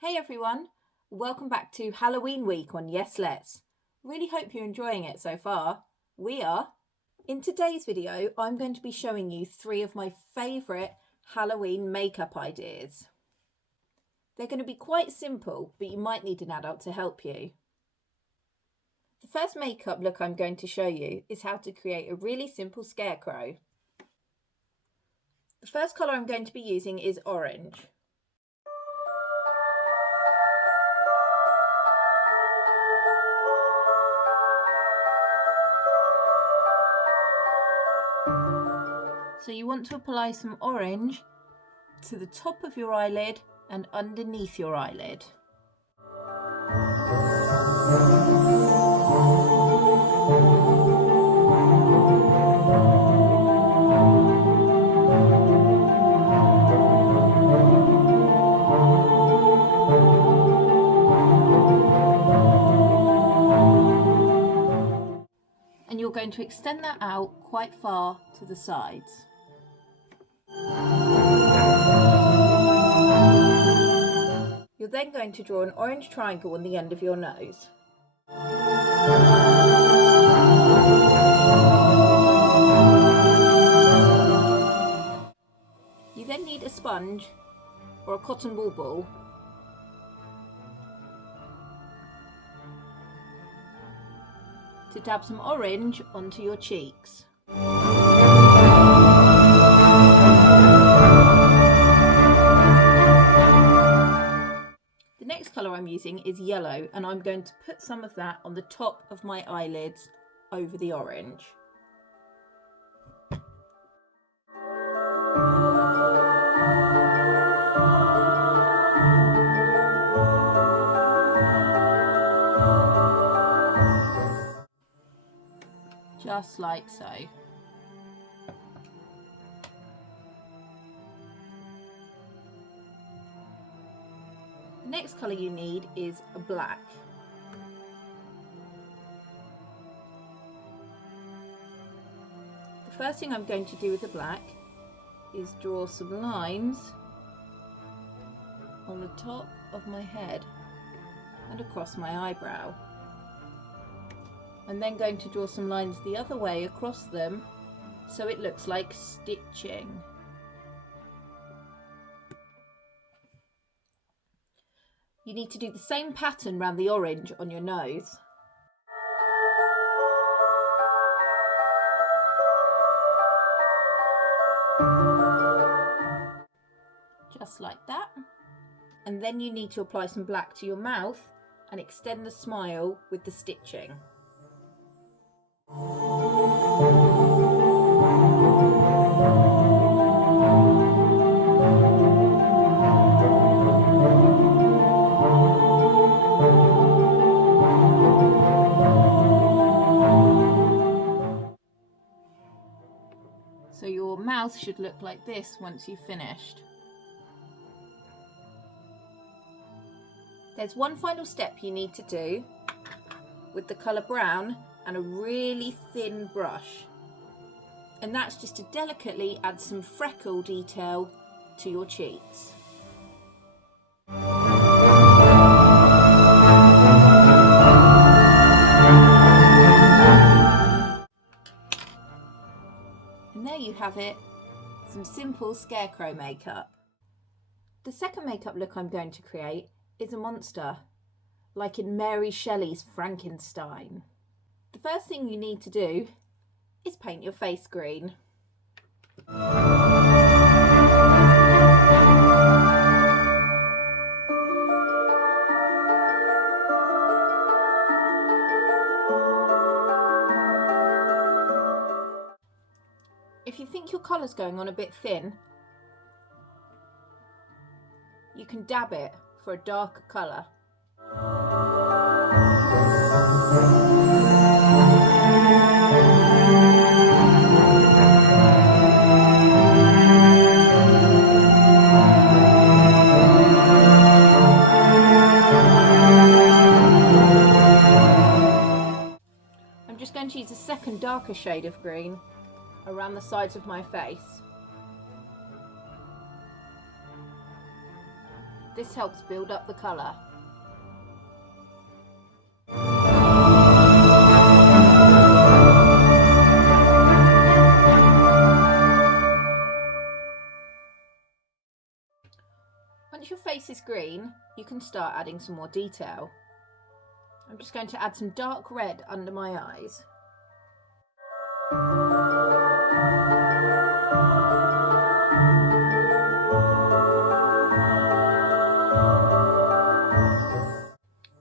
Hey everyone, welcome back to Halloween week on Yes Let's. Really hope you're enjoying it so far. We are. In today's video, I'm going to be showing you 3 of my favourite Halloween makeup ideas. They're going to be quite simple, but you might need an adult to help you. The first makeup look I'm going to show you is how to create a really simple scarecrow. The first colour I'm going to be using is orange. So you want to apply some orange to the top of your eyelid and underneath your eyelid. And you're going to extend that out quite far to the sides. You're then going to draw an orange triangle on the end of your nose. You then need a sponge or a cotton wool ball to dab some orange onto your cheeks. The next colour I'm using is yellow, and I'm going to put some of that on the top of my eyelids over the orange. Just like so. The next colour you need is a black. The first thing I'm going to do with the black is draw some lines on the top of my head and across my eyebrow. I'm then going to draw some lines the other way across them so it looks like stitching. You need to do the same pattern around the orange on your nose. Just like that. And then you need to apply some black to your mouth and extend the smile with the stitching. So your mouth should look like this once you've finished. There's one final step you need to do with the colour brown and a really thin brush. And that's just to delicately add some freckle detail to your cheeks. And there you have it, some simple scarecrow makeup. The second makeup look I'm going to create is a monster, like in Mary Shelley's Frankenstein. The first thing you need to do is paint your face green. If you think your colour's going on a bit thin, you can dab it for a darker colour. I'm just going to use a second darker shade of green around the sides of my face. This helps build up the colour. Once your face is green, you can start adding some more detail. I'm just going to add some dark red under my eyes.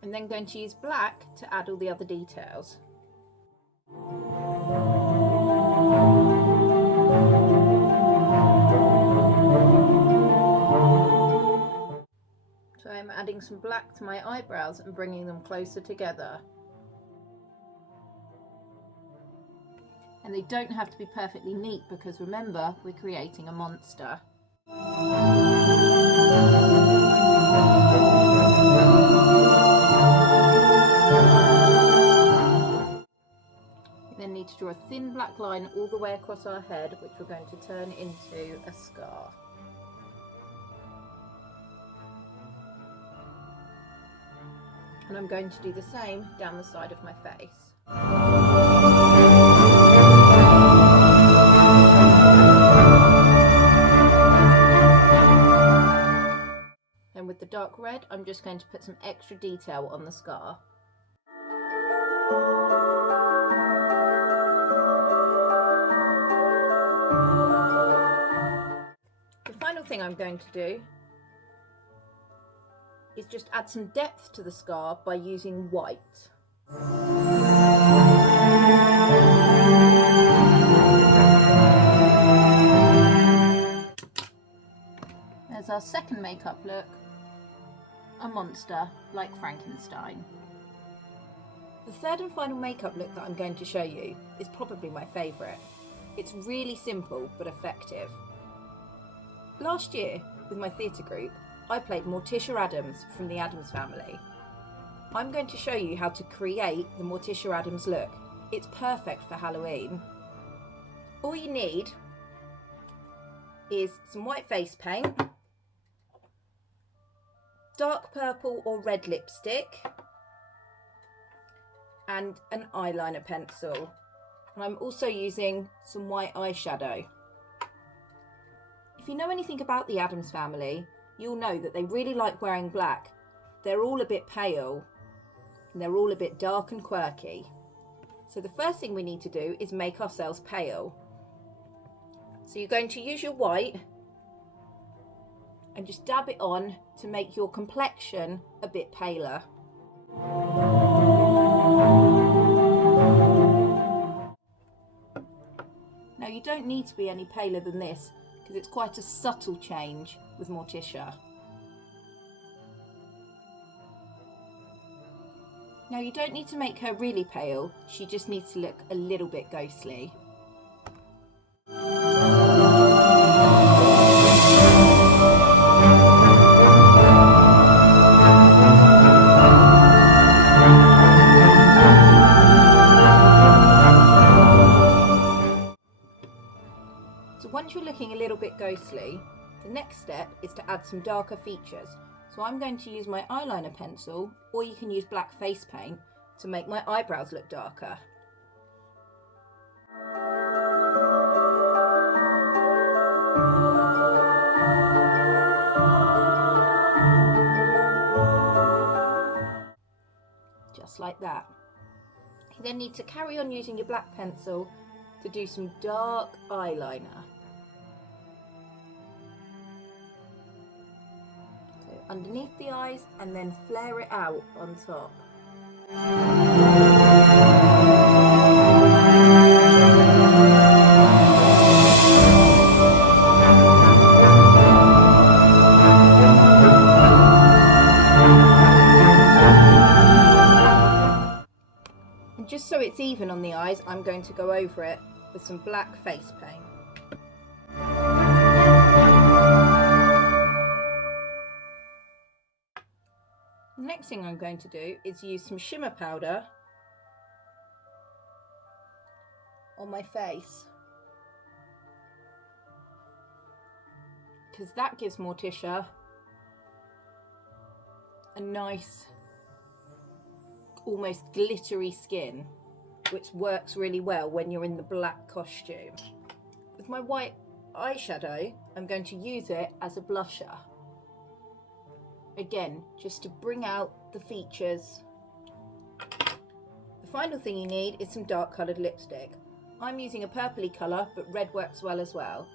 And then going to use black to add all the other details. So I'm adding some black to my eyebrows and bringing them closer together. And they don't have to be perfectly neat because remember, we're creating a monster. We then need to draw a thin black line all the way across our head, which we're going to turn into a scar. And I'm going to do the same down the side of my face. And with the dark red, I'm just going to put some extra detail on the scar. The final thing I'm going to do is just add some depth to the scar by using white. There's our second makeup look, a monster like Frankenstein. The third and final makeup look that I'm going to show you is probably my favourite. It's really simple but effective. Last year, with my theatre group, I played Morticia Addams from the Addams Family. I'm going to show you how to create the Morticia Addams look. It's perfect for Halloween. All you need is some white face paint, dark purple or red lipstick, and an eyeliner pencil. And I'm also using some white eyeshadow. If you know anything about the Addams Family, you'll know that they really like wearing black. They're all a bit pale and they're all a bit dark and quirky. So the first thing we need to do is make ourselves pale. So you're going to use your white and just dab it on to make your complexion a bit paler. Now you don't need to be any paler than this, because it's quite a subtle change with Morticia. Now you don't need to make her really pale, she just needs to look a little bit ghostly. So once you're looking a little bit ghostly, the next step is to add some darker features. So I'm going to use my eyeliner pencil, or you can use black face paint to make my eyebrows look darker. Just like that. You then need to carry on using your black pencil to do some dark eyeliner. So underneath the eyes and then flare it out on top. And just so it's even on the eyes, I'm going to go over it with some black face paint. The next thing I'm going to do is use some shimmer powder on my face, because that gives Morticia a nice, almost glittery skin, which works really well when you're in the black costume. With my white eyeshadow, I'm going to use it as a blusher. Again, just to bring out the features. The final thing you need is some dark coloured lipstick. I'm using a purpley colour, but red works well as well.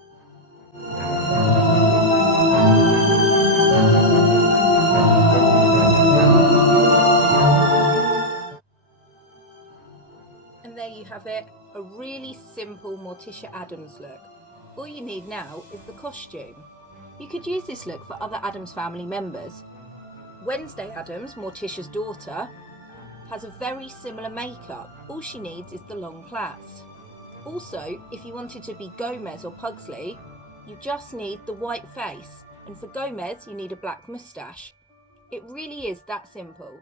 And there you have it, a really simple Morticia Addams look. All you need now is the costume. You could use this look for other Addams family members. Wednesday Addams, Morticia's daughter, has a very similar makeup. All she needs is the long plaits. Also, if you wanted to be Gomez or Pugsley, you just need the white face, and for Gomez you need a black moustache. It really is that simple.